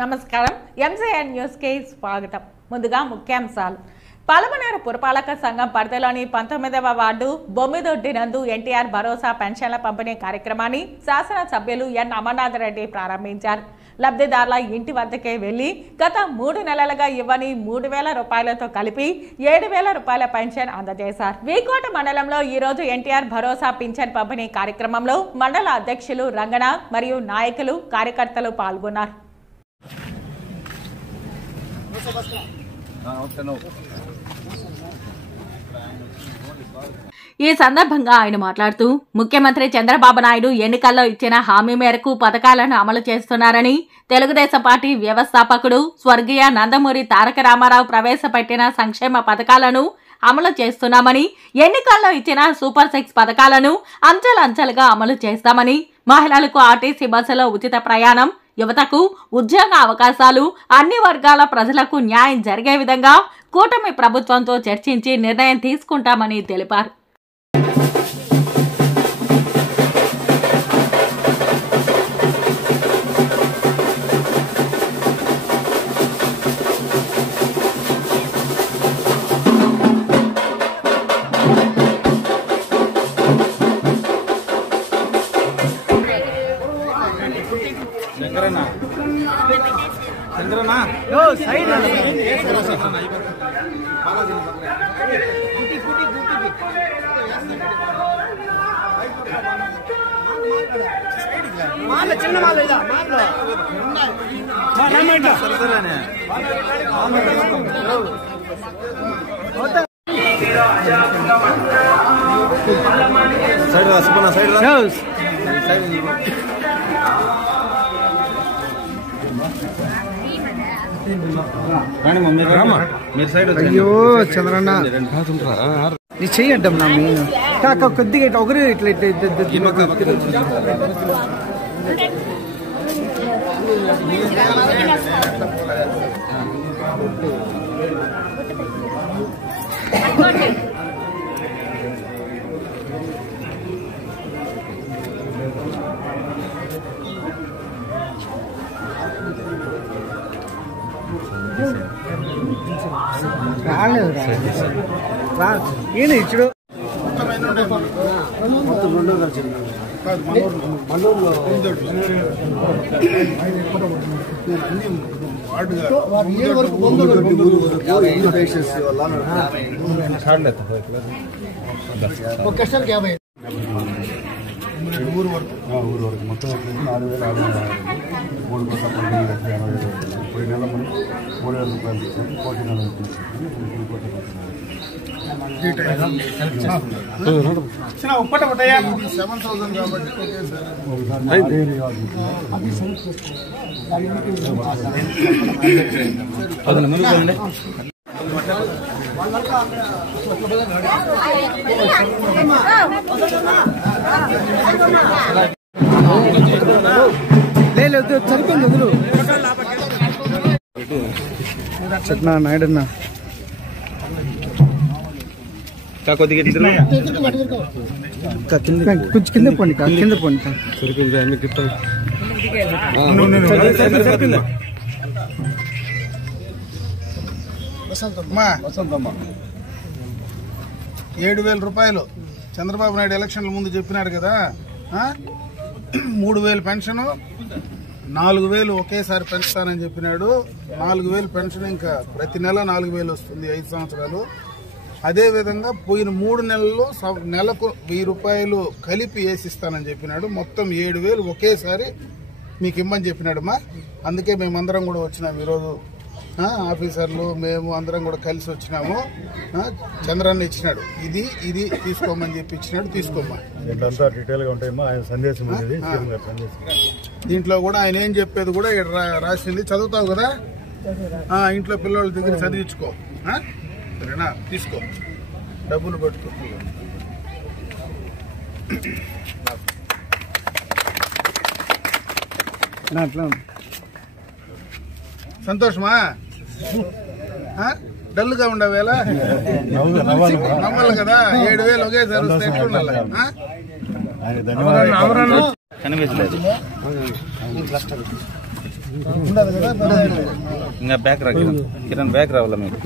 నమస్కారం ఎంజేఎన్ న్యూస్ కి స్వాగతం. ముందుగా ముఖ్యాంశాలు. పలమనేరు పురపాలక సంఘం పరిధిలోని 19వ వార్డు బొమ్మిదొడ్డి నందు ఎన్టీఆర్ భరోసా పెన్షన్ల పంపిణీ కార్యక్రమాన్ని శాసనసభ్యులు ఎన్ అమర్నాథ్ రెడ్డి ప్రారంభించారు. లబ్ధిదారుల ఇంటి వద్దకే వెళ్లి గత 3 నెలలుగా ఇవ్వని 3,000 రూపాయలతో కలిపి 7,000 రూపాయల పెన్షన్ అందజేశారు. వీకోట మండలంలో ఈ రోజు ఎన్టీఆర్ భరోసా పింఛన్ పంపిణీ కార్యక్రమంలో మండల అధ్యక్షులు రంగణ మరియు నాయకులు కార్యకర్తలు పాల్గొన్నారు. ఈ సందర్భంగా ఆయన మాట్లాడుతూ ముఖ్యమంత్రి చంద్రబాబు నాయుడు ఎన్నికల్లో ఇచ్చిన హామీ మేరకు పథకాలను అమలు చేస్తున్నారని, తెలుగుదేశం పార్టీ వ్యవస్థాపకుడు స్వర్గీయ నందమూరి తారక రామారావు ప్రవేశపెట్టిన సంక్షేమ పథకాలను అమలు చేస్తున్నామని, ఎన్నికల్లో ఇచ్చిన సూపర్ 6 పథకాలను అంచెలంచెలుగా అమలు చేస్తామని, మహిళలకు ఆర్టీసీ బస్సులో ఉచిత ప్రయాణం, యువతకు ఉద్యోగ అవకాశాలు, అన్ని వర్గాల ప్రజలకు న్యాయం జరిగే విధంగా కూటమి ప్రభుత్వంతో చర్చించి నిర్ణయం తీసుకుంటామని తెలిపారు. అయ్యో చంద్రన్న నీ చెయ్యడ్డం నా మెయిన్ కాక కొద్దిగా ఇట్లా ఒకరు ఇట్లా ఏం ఇచ్చుడు ఊరు వరకు మొత్తం 4,653 కోట్ల 19,50 పోయిన నెల మనం 3,000 రూపాయలు ఇచ్చాము. కోటి నెల లేదు సరిపోయింది వదులు చెట్నా నాయుడన్నా కొద్దిగా కొంచెం కింద పోండి కింద పోండి సరిపోయింది. 7,000 రూపాయలు చంద్రబాబు నాయుడు ఎలక్షన్ల ముందు చెప్పినారు కదా. 3,000 పెన్షన్, 4,000 ఒకేసారి పెంచుతానని చెప్పినాడు. 4,000 పెన్షన్ ఇంకా ప్రతి నెల 4,000 వస్తుంది 5 సంవత్సరాలు. అదేవిధంగా పోయిన 3 నెలల్లో నెలకు 1,000 రూపాయలు కలిపి వేసిస్తానని చెప్పినాడు. మొత్తం 7,000 ఒకేసారి మీకు ఇమ్మని చెప్పినాడమ్మా. అందుకే మేమందరం కూడా వచ్చినాం ఈరోజు ఆఫీసర్లు మేము అందరం కూడా కలిసి వచ్చినాము. చంద్రన్న ఇచ్చినాడు, ఇది ఇది తీసుకోమని చెప్పి ఇచ్చినాడు, తీసుకోమ్మా. దీంట్లో కూడా ఆయన ఏం చెప్పేది కూడా రాసింది, చదువుతావు కదా, ఇంట్లో పిల్లల దగ్గర చదివించుకో, సరేనా? తీసుకో, డబ్బులు పట్టుకో. సంతోషమా? డల్ గా ఉండవేళ నమ్మాలి కదా, 7,000 ఒకేసారి వస్తే ఎట్లుండాలి? ఇంకా బ్యాక్ రా కిరణ్, బ్యాక్ రావాలా మీకు?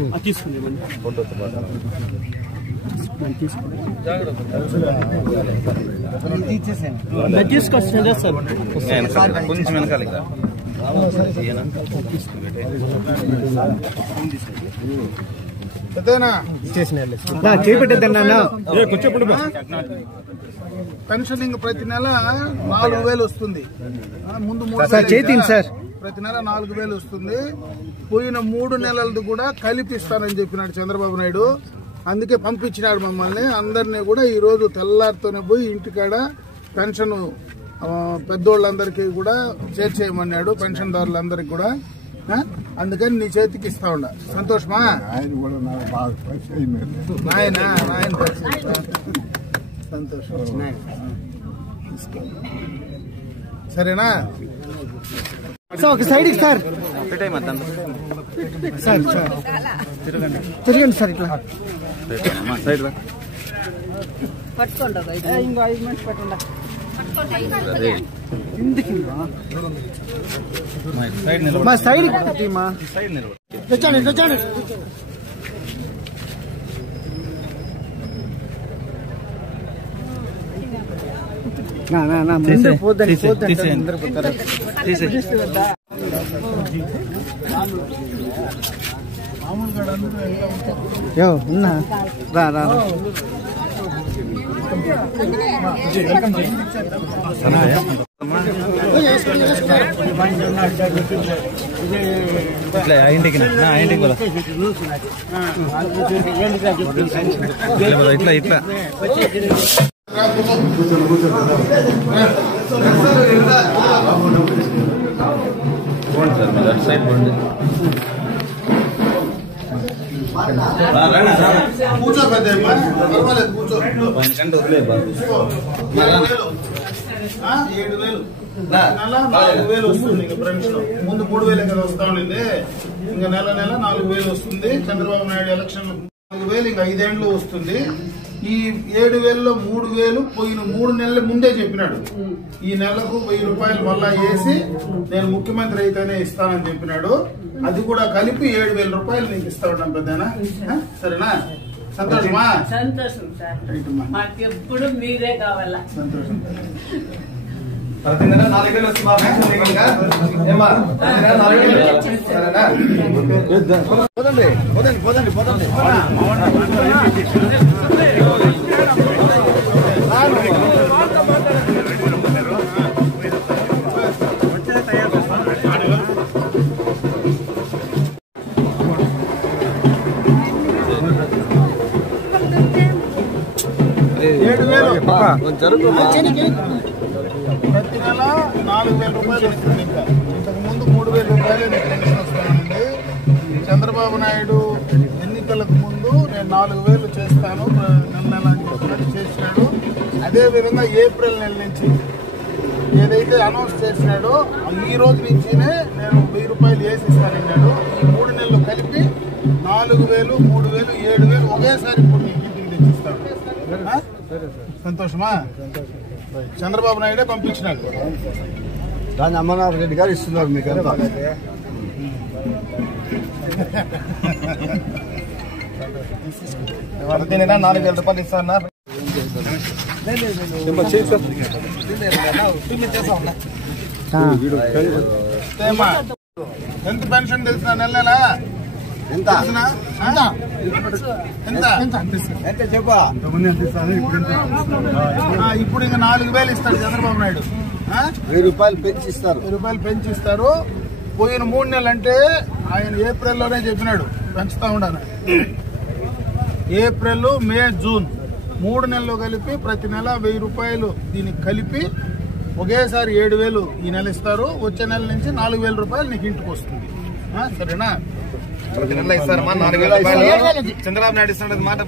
కొంచెం వెనకాలి కదా. పెన్షనింగ్ ప్రతి నెల 4,000 వస్తుంది. ముందు 3 సార్ ప్రతి నెల 4,000 వస్తుంది. పోయిన 3 నెలలది కూడా కలిపిస్తానని చెప్పినాడు చంద్రబాబు నాయుడు. అందుకే పంపించినాడు మమ్మల్ని అందరినీ కూడా. ఈ రోజు తెల్లారితోనే పోయి ఇంటికాడ పెన్షన్ పెద్దోళ్ళందరికీ కూడా చేర్చేయమన్నాడు, పెన్షన్దారులందరికీ కూడా. అందుకని నీ చేతికి ఇస్తా ఉండ. సంతోషమా? నాయన సంతోషం. సరేనా? ఒక సైడ్ సార్, తిరగండి సార్, ఇట్లా సైడ్ మా సైడ్ ఉన్నా రా రా ఇంటికి ఇట్లా ఇట్లా సైడ్ పోండి. కూర్చో పెద్ద, కూర్చో. 7,000 నెల 4,000 వస్తుంది. ఇంకా పెన్షన్ ముందు 3,000 కదా వస్తా ఉండింది. ఇంకా నెల 4,000 వస్తుంది. చంద్రబాబు నాయుడు ఎలక్షన్ 4,000 ఇంకా 5 ఏళ్ళు వస్తుంది. ఈ 7,000లో 3,000 పోయిన 3 నెలల ముందే చెప్పినాడు. ఈ నెలకు 1,000 రూపాయలు మళ్ళా వేసి నేను ముఖ్యమంత్రి అయితేనే ఇస్తానని చెప్పినాడు. అది కూడా కలిపి 7,000 రూపాయలు నీకు ఇస్తా ఉన్నాం పెద్దనా. సరేనా? సంతోషమా? సంతోషం సార్, మాకెప్పుడు మీరే కావాలా. సంతోషం. ప్రతి నెల 4,000 వస్తుంది. ప్రతి నెల 4,000 రూపాయలు వస్తుంది. ఇంకా ఇంతకు ముందు 3,000 రూపాయలు పెన్షన్ వస్తానండి. చంద్రబాబు నాయుడు ఎన్నికలకు ముందు నేను 4,000 చేస్తాను నెల అని చేసినాడు. అదేవిధంగా ఏప్రిల్ నెల నుంచి ఏదైతే అనౌన్స్ చేసినాడో ఈ రోజు నుంచినే నేను 1,000 రూపాయలు వేసి ఇస్తానన్నాడు. ఈ 3 నెలలు కలిపి 4,000, 3,000, 7,000 ఒకేసారి ఇప్పుడు నీకు ఇంటికి తెచ్చిస్తాడు. సంతోషమా? చంద్రబాబు నాయుడే పంపించినాడు. దాన్ని అమర్నాథ్ రెడ్డి గారు ఇస్తున్నారు మీకు. ప్రతి నెల 4,000 రూపాయలు ఇస్తాను. ఎంత పెన్షన్ తెలిసిన నెల నెల ఎంత చెప్పా ఇప్పుడు ఇంకా 4,000 ఇస్తాడు చంద్రబాబు నాయుడు. 1,000 రూపాయలు పెంచిస్తారు. 1,000 రూపాయలు పెంచిస్తారు. పోయిన 3 నెలలు అంటే ఆయన ఏప్రిల్లోనే చెప్పినాడు పెంచుతా ఉండను. ఏప్రిల్, మే, జూన్ 3 నెలలు కలిపి ప్రతి నెల 1000 రూపాయలు దీనికి కలిపి ఒకేసారి 7000 ఈ నెల ఇస్తారు. వచ్చే నెల నుంచి 4000 రూపాయలు నీకు ఇంటికి వస్తుంది. సరేనా? ప్రతి నెల ఇస్తారమ్మా 4000 రూపాయలు. చంద్రబాబు నాయుడు ఇస్తాడు మాట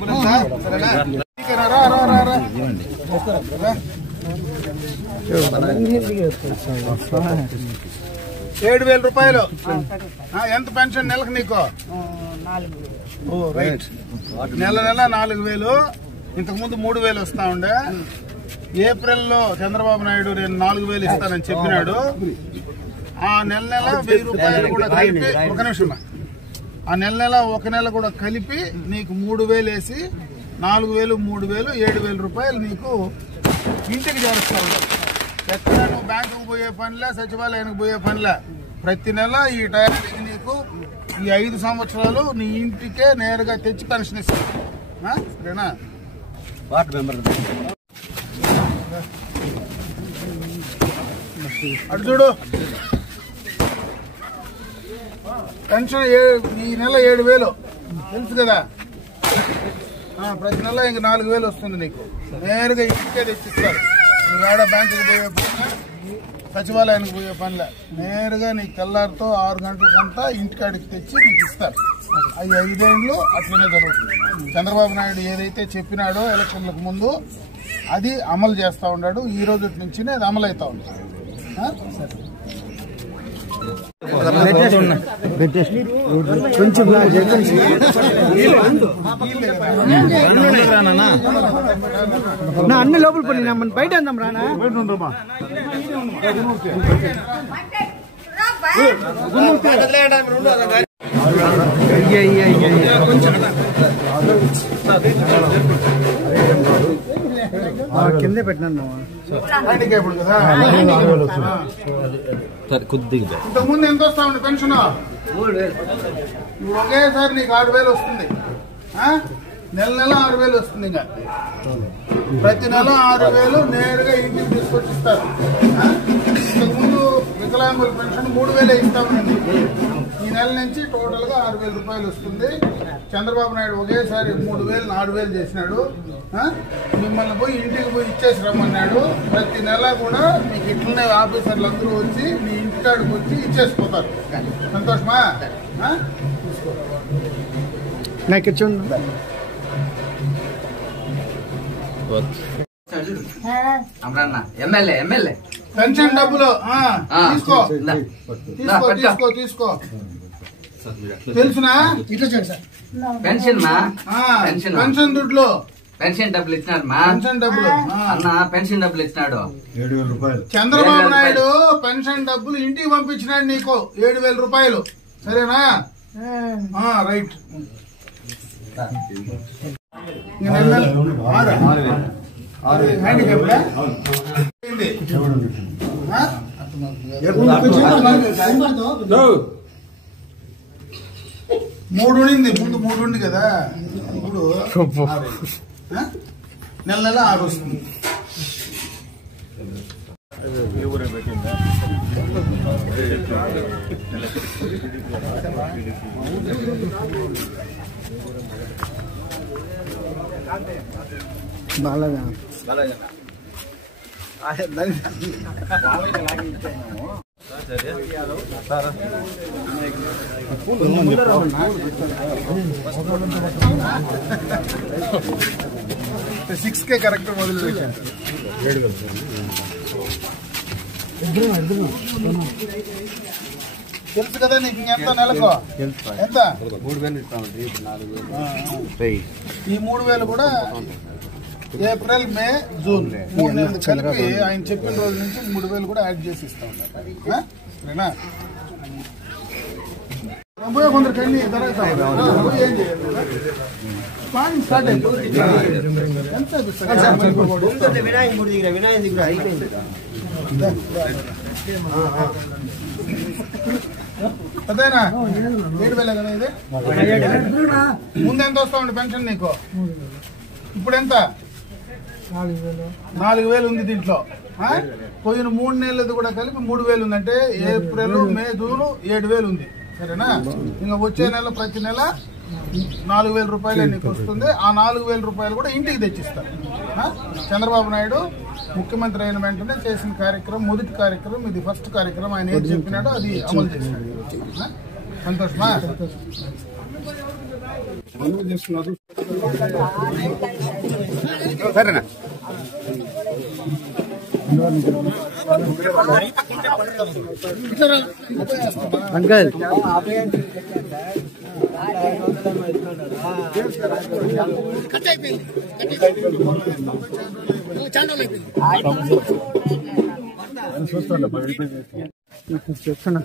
సరేనా? 7000 రూపాయలు. ఎంత పెన్షన్ నెలకు నీకు? ఓ రైట్. నెల 4000. ఇంతకుముందు 3000 వస్తా ఉండే. ఏప్రిల్లో చంద్రబాబు నాయుడు నేను 4000 ఇస్తానని చెప్పినాడు. ఆ నెల 1000 రూపాయలు కూడా కలిపి ఒక నిమిషం, ఆ నెల ఒక నెల కూడా కలిపి నీకు 3000 వేసి 4000, 3000, 7000 రూపాయలు నీకు ఇంటికి చేరుస్తా ఉంటారు. ఎక్కడ నువ్వు బ్యాంకుకు పోయే పనిలే, సచివాలయానికి పోయే పనిలే. ప్రతి నెల ఈ టైంకి నీకు ఈ 5 సంవత్సరాలు నీ ఇంటికే నేరుగా తెచ్చి పెన్షన్ ఇస్తారు. సరేనా? వార్డు మెంబర్ అటు చూడు. పెన్షన్ ఈ నెల 7000 తెలుసు కదా. ప్రతి నెల ఇంక 4000 వస్తుంది నీకు. నేరుగా ఇంటికే తెచ్చిస్తారు. నువ్వు ఏడ బ్యాంకుకి పోయే పనిలే, సచివాలయానికి పోయే పనిలే. నేరుగా నీకు తెల్లారితో 6 గంటలకంతా ఇంటికాడికి తెచ్చి నీకు ఇస్తారు. అవి 5 ఏళ్ళు అట్లనే జరుగుతుంది. చంద్రబాబు నాయుడు ఏదైతే చెప్పినాడో ఎలక్షన్లకు ముందు అది అమలు చేస్తా ఉన్నాడు. ఈ రోజు నుంచినే అది అమలు అవుతా ఉంది. అన్ని లోపల పడి బయట అందాం రానా. కిందే పెట్టినా కొద్దిగా. ఇంతకుముందు ఎంత వస్తా ఉంది పెన్షన్? ఒకేసారి నీకు 6000 వస్తుంది. నెల 6000 వస్తుంది. ఇంకా ప్రతి నెల 6000 నేరుగా ఇంటికి తీసుకొచ్చి ఇస్తారు. ఇంతకుముందు వికలాంగుల పెన్షన్ 3000 ఇస్తామండి. ఈ నెల నుంచి టోటల్ గా 6000 రూపాయలు వస్తుంది. చంద్రబాబు నాయుడు ఒకేసారి 3000, 4000 చేసినాడు. మిమ్మల్ని పోయి ఇంటికి పోయి ఇచ్చేసి రమ్మన్నాడు. ప్రతి నెల కూడా మీకు ఇట్లనే ఆఫీసర్లు అందరూ వచ్చి మీ ఇంటికాడికి వచ్చి ఇచ్చేసిపోతారు. సంతోషమా? నాకు చూడండి. పెన్షన్ డబ్బులు తీసుకో తీసుకో తీసుకో. తెలుసునా? పెన్షన్ దుడ్లు, పెన్షన్ డబ్బులు ఇచ్చినాడు. పెన్షన్ డబ్బులు అన్న పెన్షన్ డబ్బులు ఇచ్చినాడు 7000 రూపాయలు. చంద్రబాబు నాయుడు పెన్షన్ డబ్బులు ఇంటికి పంపించినాడు నీకు 7000 రూపాయలు. సరేనా? రైట్. హ్యాండిక్యాప్ 3 ఉండింది ముందు. 3 ఉంది కదా. ఇప్పుడు నెల 6 వస్తుంది. సిక్స్కే కరెక్ట్ మొదలు పెట్టాను. తెలుసు కదా నీకు. ఎంత నెలకు ఎంత? 3000 ఇస్తామండి. 4000 ఈ 3000 కూడా ఏప్రిల్, మే, జూన్ 3 నెలలు కలిపి ఆయన చెప్పిన రోజు నుంచి 3000 కూడా యాడ్ చేసి ఇస్తా ఉన్నారు. సరేనా? కొందరికి అన్ని జరుగుతాయి. ఏం చేయాలి? స్టార్ట్ అయిపోయింది. అదేనా? 7000 కదా ఇది. ముందు ఎంత వస్తా ఉండే పెన్షన్ నీకు? ఇప్పుడు ఎంత? 4000 ఉంది దీంట్లో. పోయిన 3 నెలలది కూడా కలిపి 3000 ఉందంటే ఏప్రిల్, మే, జూన్ 7000 ఉంది. సరేనా? ఇంకా వచ్చే నెల ప్రతి నెల 4,000 రూపాయలు నీకు వస్తుంది. ఆ 4,000 రూపాయలు కూడా ఇంటికి తెచ్చిస్తారు. చంద్రబాబు నాయుడు ముఖ్యమంత్రి అయిన వెంటనే చేసిన కార్యక్రమం, మొదటి కార్యక్రమం ఇది, ఫస్ట్ కార్యక్రమం. ఆయన ఏది చెప్పినాడో అది అమలు చేసినాడు. సంతోషమా? సరేనా? అంకల్ చెప్తున్నా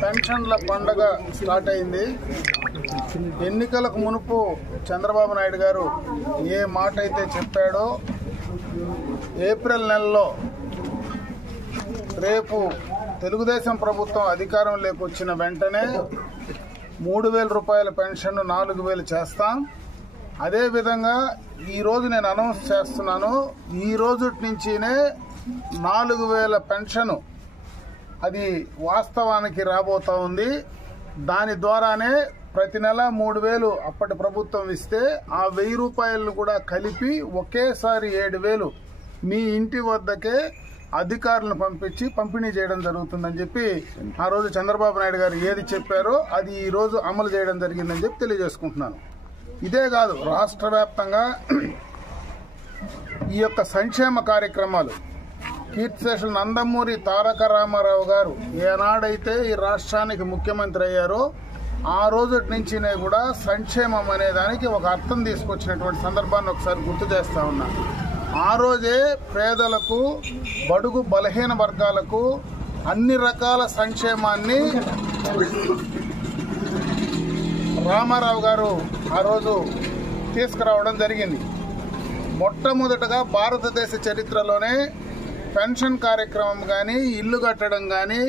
పెన్షన్ల పండగ స్టార్ట్ అయింది. ఎన్నికలకు మునుపు చంద్రబాబు నాయుడు గారు ఏ మాట అయితే చెప్పాడో, ఏప్రిల్ నెలలో రేపు తెలుగుదేశం ప్రభుత్వం అధికారంలోకి వచ్చిన వెంటనే 3,000 రూపాయల పెన్షన్ 4,000 చేస్తాం. అదేవిధంగా ఈరోజు నేను అనౌన్స్ చేస్తున్నాను, ఈ రోజు నుంచినే 4,000 పెన్షను అది వాస్తవానికి రాబోతా ఉంది. దాని ద్వారానే ప్రతి నెల 3,000 అప్పటి ప్రభుత్వం ఇస్తే ఆ 1,000 రూపాయలను కూడా కలిపి ఒకేసారి 7,000 మీ ఇంటి వద్దకే అధికారులను పంపించి పంపిణీ చేయడం జరుగుతుందని చెప్పి ఆ రోజు చంద్రబాబు నాయుడు గారు ఏది చెప్పారో అది ఈ రోజు అమలు చేయడం జరిగిందని చెప్పి తెలియజేసుకుంటున్నాను. ఇదే కాదు, రాష్ట్ర వ్యాప్తంగా ఈ యొక్క సంక్షేమ కార్యక్రమాలు కీర్తిశేషులు నందమూరి తారక రామారావు గారు ఏనాడైతే ఈ రాష్ట్రానికి ముఖ్యమంత్రి అయ్యారో ఆ రోజు నుంచినే కూడా సంక్షేమం అనే దానికి ఒక అర్థం తీసుకొచ్చినటువంటి సందర్భాన్ని ఒకసారి గుర్తు చేస్తా ఉన్నా. ఆ రోజే పేదలకు, బడుగు బలహీన వర్గాలకు అన్ని రకాల సంక్షేమాన్ని రామారావు గారు ఆ రోజు తీసుకురావడం జరిగింది. మొట్టమొదటగా భారతదేశ చరిత్రలోనే పెన్షన్ కార్యక్రమం కానీ, ఇల్లు కట్టడం కానీ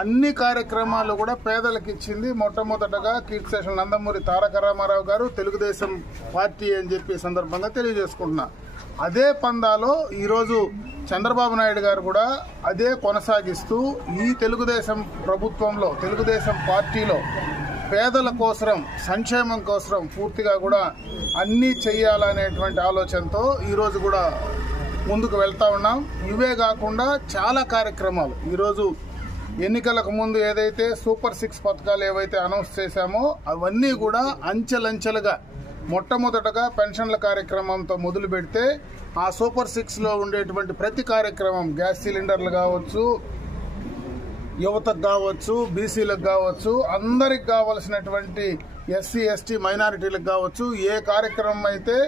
అన్ని కార్యక్రమాలు కూడా పేదలకు ఇచ్చింది మొట్టమొదటగా కీర్తిశేషులు నందమూరి తారక రామారావు గారు, తెలుగుదేశం పార్టీ అని చెప్పి సందర్భంగా తెలియజేసుకుంటున్నా. అదే పందాలో ఈరోజు చంద్రబాబు నాయుడు గారు కూడా అదే కొనసాగిస్తూ ఈ తెలుగుదేశం ప్రభుత్వంలో, తెలుగుదేశం పార్టీలో పేదల కోసం, సంక్షేమం కోసం పూర్తిగా కూడా అన్నీ చెయ్యాలనేటువంటి ఆలోచనతో ఈరోజు కూడా ముందుకు వెళ్తా ఉన్నాం. ఇవే కాకుండా చాలా కార్యక్రమాలు ఈరోజు ఎన్నికలకు ముందు ఏదైతే సూపర్ 6 పథకాలు ఏవైతే అనౌన్స్ చేశామో అవన్నీ కూడా అంచెలంచెలుగా మొట్టమొదటగా పెన్షన్ల కార్యక్రమంతో మొదలు పెడితే ఆ సూపర్ 6లో ఉండేటువంటి ప్రతి కార్యక్రమం, గ్యాస్ సిలిండర్లు కావచ్చు, యువతకు కావచ్చు, బీసీలకు కావచ్చు, అందరికి కావలసినటువంటి ఎస్సీ ఎస్టీ మైనారిటీలకు కావచ్చు, ఏ కార్యక్రమం అయితే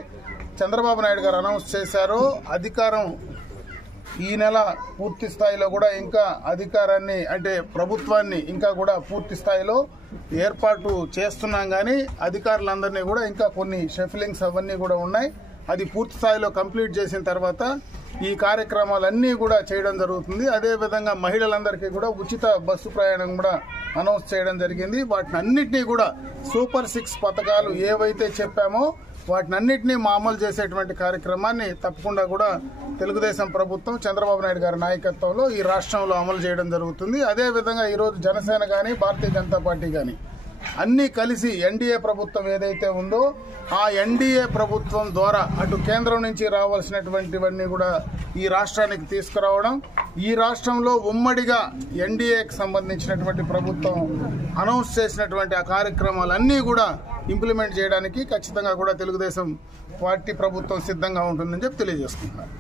చంద్రబాబు నాయుడు గారు అనౌన్స్ చేశారో అధికారం ఈ నెల పూర్తి స్థాయిలో కూడా ఇంకా అధికారాన్ని అంటే ప్రభుత్వాన్ని ఇంకా కూడా పూర్తి స్థాయిలో ఏర్పాటు చేస్తున్నాం. కానీ అధికారులందరినీ కూడా ఇంకా కొన్ని షఫలింగ్స్ అవన్నీ కూడా ఉన్నాయి. అది పూర్తి స్థాయిలో కంప్లీట్ చేసిన తర్వాత ఈ కార్యక్రమాలన్నీ కూడా చేయడం జరుగుతుంది. అదేవిధంగా మహిళలందరికీ కూడా ఉచిత బస్సు ప్రయాణం కూడా అనౌన్స్ చేయడం జరిగింది. వాటిని అన్నింటినీ కూడా సూపర్ 6 పథకాలు ఏవైతే చెప్పామో వాటిని అన్నింటినీ అమలు చేసేటువంటి కార్యక్రమాన్ని తప్పకుండా కూడా తెలుగుదేశం ప్రభుత్వం చంద్రబాబు నాయుడు గారి నాయకత్వంలో ఈ రాష్ట్రంలో అమలు చేయడం జరుగుతుంది. అదేవిధంగా ఈరోజు జనసేన కానీ, భారతీయ జనతా పార్టీ కానీ అన్నీ కలిసి ఎన్డీఏ ప్రభుత్వం ఏదైతే ఉందో ఆ ఎన్డీఏ ప్రభుత్వం ద్వారా అటు కేంద్రం నుంచి రావాల్సినటువంటివన్నీ కూడా ఈ రాష్ట్రానికి తీసుకురావడం, ఈ రాష్ట్రంలో ఉమ్మడిగా ఎన్డీఏకి సంబంధించినటువంటి ప్రభుత్వం అనౌన్స్ చేసినటువంటి ఆ కార్యక్రమాలన్నీ కూడా ఇంప్లిమెంట్ చేయడానికి ఖచ్చితంగా కూడా తెలుగుదేశం పార్టీ ప్రభుత్వం సిద్ధంగా ఉంటుందని చెప్పి తెలియజేస్తున్నారు.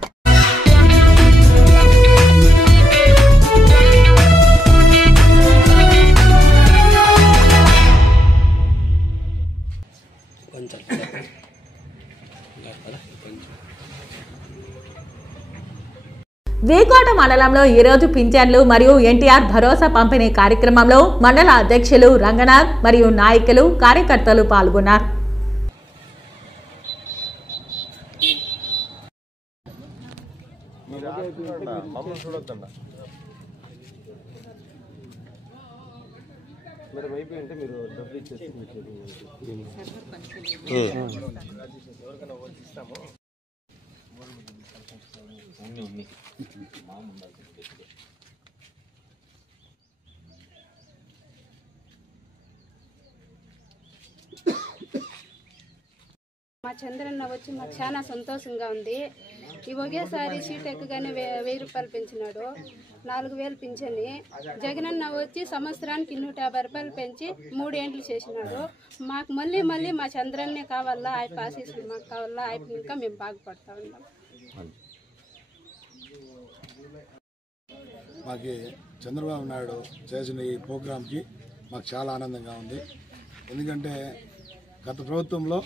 వీకోట మండలంలో ఈరోజు పింఛన్లు మరియు ఎన్టీఆర్ భరోసా పంపిణీ కార్యక్రమంలో మండల అధ్యక్షులు రంగనాథ్ మరియు నాయకులు కార్యకర్తలు పాల్గొన్నారు. మా చంద్రన్న వచ్చి మాకు చాలా సంతోషంగా ఉంది. ఈ ఒకేసారి సీట్ ఎక్కగానే 1000 రూపాయలు పెంచినాడు, 4000 పింఛని. జగనన్న వచ్చి సంవత్సరానికి 150 రూపాయలు పెంచి 3 ఏండ్లు చేసినాడు. మాకు మళ్ళీ మా చంద్రన్నే కావాలా, ఆయన ఆశీస్సులు మాకు కావాలా, ఆయన ఇంకా మేము బాగుపడతా ఉన్నాం. మాకు చంద్రబాబు నాయుడు చేసిన ఈ ప్రోగ్రాంకి మాకు చాలా ఆనందంగా ఉంది. ఎందుకంటే గత ప్రభుత్వంలో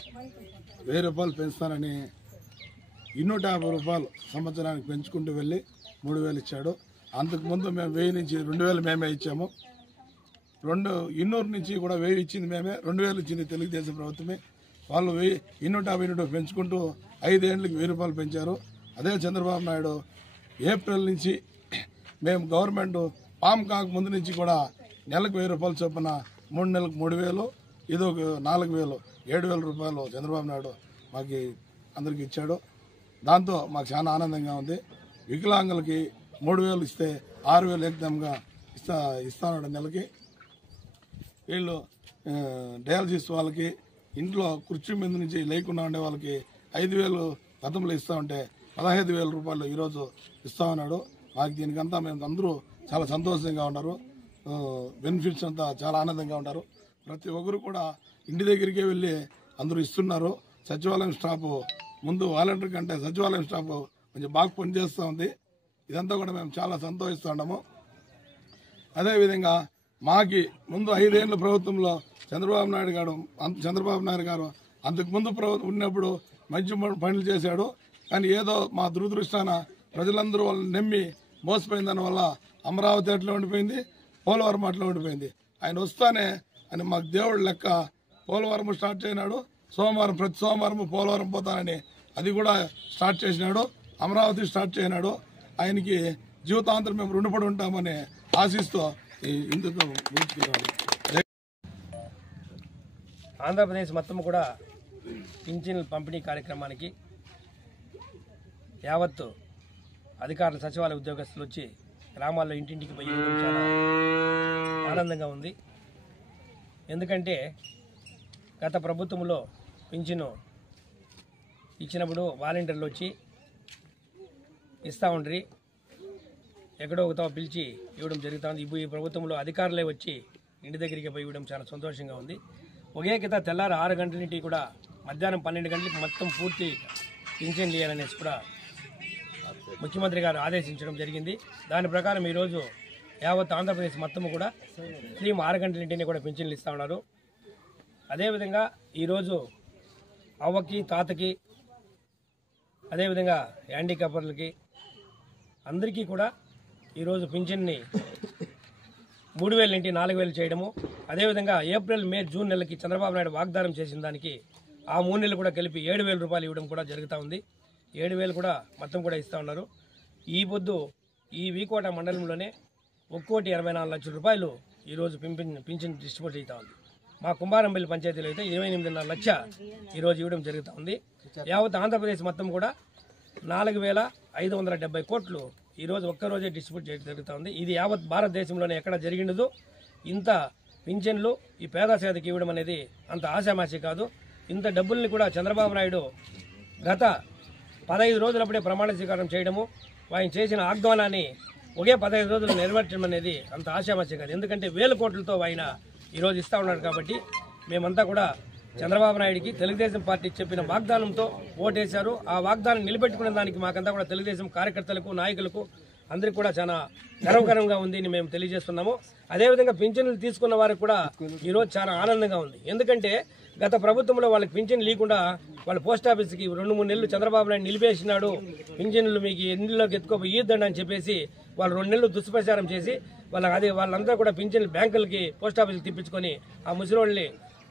1000 రూపాయలు పెంచుతానని 250 రూపాయలు సంవత్సరానికి పెంచుకుంటూ వెళ్ళి 3000 ఇచ్చాడు. అంతకుముందు మేము 1000 నుంచి 2000 మేమే ఇచ్చాము. 200 నుంచి కూడా 1000 ఇచ్చింది మేమే, 2000 ఇచ్చింది తెలుగుదేశం ప్రభుత్వమే. వాళ్ళు 250 పెంచుకుంటూ 5 ఏళ్ళకి 1000 రూపాయలు పెంచారు. అదే చంద్రబాబు నాయుడు ఏప్రిల్ నుంచి మేము గవర్నమెంట్ పామ్ కాక ముందు నుంచి కూడా నెలకు 1000 రూపాయలు చొప్పున 3 నెలలకు 3000, ఇదో 4000, 7000 రూపాయలు చంద్రబాబు నాయుడు మాకు అందరికి ఇచ్చాడు. దాంతో మాకు చాలా ఆనందంగా ఉంది. వికలాంగులకి 3000 ఇస్తే 6000 ఏకదంగా ఇస్తాడు నెలకి. వీళ్ళు డయాలసిస్ వాళ్ళకి, ఇంట్లో కుర్చీ మీద నుంచి లేకుండా ఉండే వాళ్ళకి 5000 గతంలో ఇస్తా ఉంటే 15000 రూపాయలు ఈరోజు ఇస్తా ఉన్నాడు. మాకు దీనికంతా మేము అందరూ చాలా సంతోషంగా ఉన్నారు. బెనిఫిట్స్ అంతా చాలా ఆనందంగా ఉన్నారు. ప్రతి ఒక్కరు కూడా ఇంటి దగ్గరికే వెళ్ళి అందరూ ఇస్తున్నారు. సచివాలయం స్టాఫ్ ముందు వాలంటీర్ కంటే సచివాలయం స్టాఫ్ కొంచెం బాగా పనిచేస్తూ ఉంది. ఇదంతా కూడా మేము చాలా సంతోషిస్తూ ఉన్నాము. అదేవిధంగా మాకి ముందు 5 ఏళ్ళ ప్రభుత్వంలో చంద్రబాబు నాయుడు గారు అంతకుముందు ఉన్నప్పుడు మంచి పనులు చేశాడు. కానీ ఏదో మా దురదృష్టాన ప్రజలందరూ వాళ్ళని నమ్మి మోసపోయిన దాని వల్ల అమరావతి అట్లా ఉండిపోయింది, పోలవరం అట్లా ఉండిపోయింది. ఆయన వస్తానే అని మాకు దేవుడు లెక్క పోలవరం స్టార్ట్ చేసినాడు. ప్రతి సోమవారం పోలవరం పోతానని అది కూడా స్టార్ట్ చేసినాడు. అమరావతి స్టార్ట్ చేసినాడు. ఆయనకి జీవితాంతరం మేము రుణపడి ఉంటామని ఆశిస్తూ ఇందుకు ఆంధ్రప్రదేశ్ మొత్తం కూడా పింఛన్ల పంపిణీ కార్యక్రమానికి యావత్తు అధికారులు, సచివాలయ ఉద్యోగస్తులు వచ్చి గ్రామాల్లో ఇంటింటికి పోయి చాలా ఆనందంగా ఉంది. ఎందుకంటే గత ప్రభుత్వంలో పింఛను ఇచ్చినప్పుడు వాలంటీర్లు వచ్చి ఇస్తూ ఉండ్రి, ఎక్కడో ఒకతో పిలిచి ఇవ్వడం జరుగుతుంది. ఇప్పుడు ఈ ప్రభుత్వంలో అధికారులే వచ్చి ఇంటి దగ్గరికి పోయి ఇవ్వడం చాలా సంతోషంగా ఉంది. ఒకే కింద తెల్లారు 6 గంటల నుండి కూడా మధ్యాహ్నం 12 గంటలకు మొత్తం పూర్తి పింఛన్ ఇవ్వాలనేసి కూడా ముఖ్యమంత్రి గారు ఆదేశించడం జరిగింది. దాని ప్రకారం ఈరోజు యావత్ ఆంధ్రప్రదేశ్ మొత్తము కూడా 6 గంటల నుండి కూడా పింఛన్లు ఇస్తూ ఉన్నారు. అదేవిధంగా ఈరోజు అవ్వకి, తాతకి, అదేవిధంగా హ్యాండిక్యాపర్లకి అందరికీ కూడా ఈరోజు పింఛన్ని 3000 నుండి 4000 చేయడము, అదేవిధంగా ఏప్రిల్, మే, జూన్ నెలకి చంద్రబాబు నాయుడు వాగ్దానం చేసిన దానికి ఆ 3 నెలలు కూడా కలిపి 7000 రూపాయలు ఇవ్వడం కూడా జరుగుతూ ఉంది. 7000 కూడా మొత్తం కూడా ఇస్తూ ఉన్నారు. ఈ పొద్దు ఈ వీకోట మండలంలోనే 1,84 లక్షల రూపాయలు ఈరోజు పింఛన్ డిస్ట్రిబ్యూట్ అవుతా ఉంది. మా కుంభారంపల్లి పంచాయతీలో అయితే 28.5 లక్ష ఈరోజు ఇవ్వడం జరుగుతూ ఉంది. యావత్ ఆంధ్రప్రదేశ్ మొత్తం కూడా 4,570 కోట్లు ఈరోజు ఒక్కరోజే డిస్ట్రిబ్యూట్ చేయడం జరుగుతూ ఉంది. ఇది యావత్ భారతదేశంలోనే ఎక్కడ జరిగిండదు. ఇంత పింఛన్లు ఈ పేద సేదకి ఇవ్వడం అనేది అంత ఆశామాషి కాదు. ఇంత డబ్బుల్ని కూడా చంద్రబాబు నాయుడు గత 15 రోజులప్పుడే ప్రమాణ స్వీకారం చేయడము, ఆయన చేసిన వాగ్దానాన్ని ఒకే 15 రోజులు నెరవేర్చడం అనేది అంత ఆశామాషి కాదు. ఎందుకంటే 1000 కోట్లతో ఆయన ఈరోజు ఇస్తూ ఉన్నాడు. కాబట్టి మేమంతా కూడా చంద్రబాబు నాయుడికి తెలుగుదేశం పార్టీ చెప్పిన వాగ్దానంతో ఓటేశారు. ఆ వాగ్దానం నిలబెట్టుకునే దానికి మాకంతా కూడా తెలుగుదేశం కార్యకర్తలకు, నాయకులకు అందరికీ కూడా చాలా గర్వకరంగా ఉంది అని మేము తెలియజేస్తున్నాము. అదేవిధంగా పింఛన్లు తీసుకున్న వారికి కూడా ఈరోజు చాలా ఆనందంగా ఉంది. ఎందుకంటే గత ప్రభుత్వంలో వాళ్ళకి పింఛన్ లేకుండా వాళ్ళ పోస్ట్ ఆఫీస్కి 2-3 నెలలు చంద్రబాబు నాయుడు నిలిపేసినాడు, పింఛన్లు మీకు ఎన్నిలోకి ఎత్తుకోపోయి ఇద్దండి అని చెప్పేసి వాళ్ళు 2 నెలలు దుష్ప్రచారం చేసి వాళ్ళంతా కూడా పింఛన్లు బ్యాంకులకి పోస్ట్ ఆఫీస్కి తిప్పించుకొని ఆ ముసలివాళ్ళని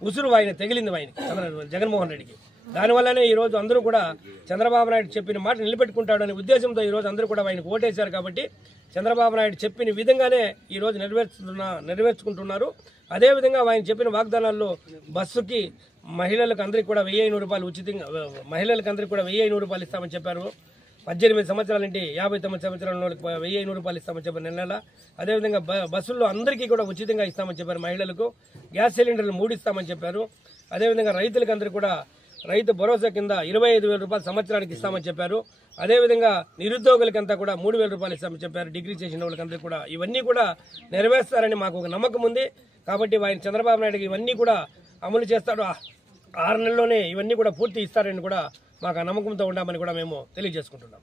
ఉసురు ఆయన తగిలింది జగన్మోహన్ రెడ్డికి. దానివల్లనే ఈ రోజు అందరూ కూడా చంద్రబాబు నాయుడు చెప్పిన మాట నిలబెట్టుకుంటాడు అనే ఉద్దేశంతో ఈ రోజు అందరూ కూడా ఆయనకు ఓటేశారు. కాబట్టి చంద్రబాబు నాయుడు చెప్పిన విధంగానే ఈ రోజు నెరవేర్చుకుంటున్నారు. అదేవిధంగా ఆయన చెప్పిన వాగ్దానాల్లో బస్సుకి మహిళలకు అందరికీ కూడా 1500 రూపాయలు ఉచితంగా, మహిళలకు అందరికీ కూడా 1500 రూపాయలు ఇస్తామని చెప్పారు. 18 సంవత్సరాల నుండి 59 సంవత్సరాల వాళ్ళకి 1500 రూపాయలు ఇస్తామని చెప్పారు నెల. అదేవిధంగా బస్సుల్లో అందరికీ కూడా ఉచితంగా ఇస్తామని చెప్పారు. మహిళలకు గ్యాస్ సిలిండర్లు 3 ఇస్తామని చెప్పారు. అదేవిధంగా రైతులకు అందరికీ కూడా రైతు భరోసా కింద 25,000 రూపాయలు సంవత్సరానికి ఇస్తామని చెప్పారు. అదేవిధంగా నిరుద్యోగులకంతా కూడా 3,000 రూపాయలు ఇస్తామని చెప్పారు. డిగ్రీ చేసిన వాళ్ళకందరికీ కూడా ఇవన్నీ కూడా నెరవేరుస్తారని మాకు ఒక నమ్మకం ఉంది. కాబట్టి ఆయన చంద్రబాబు నాయుడుకి ఇవన్నీ కూడా అమలు చేస్తాడు. 6 నెలల్లోనే ఇవన్నీ కూడా పూర్తి ఇస్తారని కూడా మాకు ఆ నమ్మకంతో ఉండామని కూడా మేము తెలియజేసుకుంటున్నాం.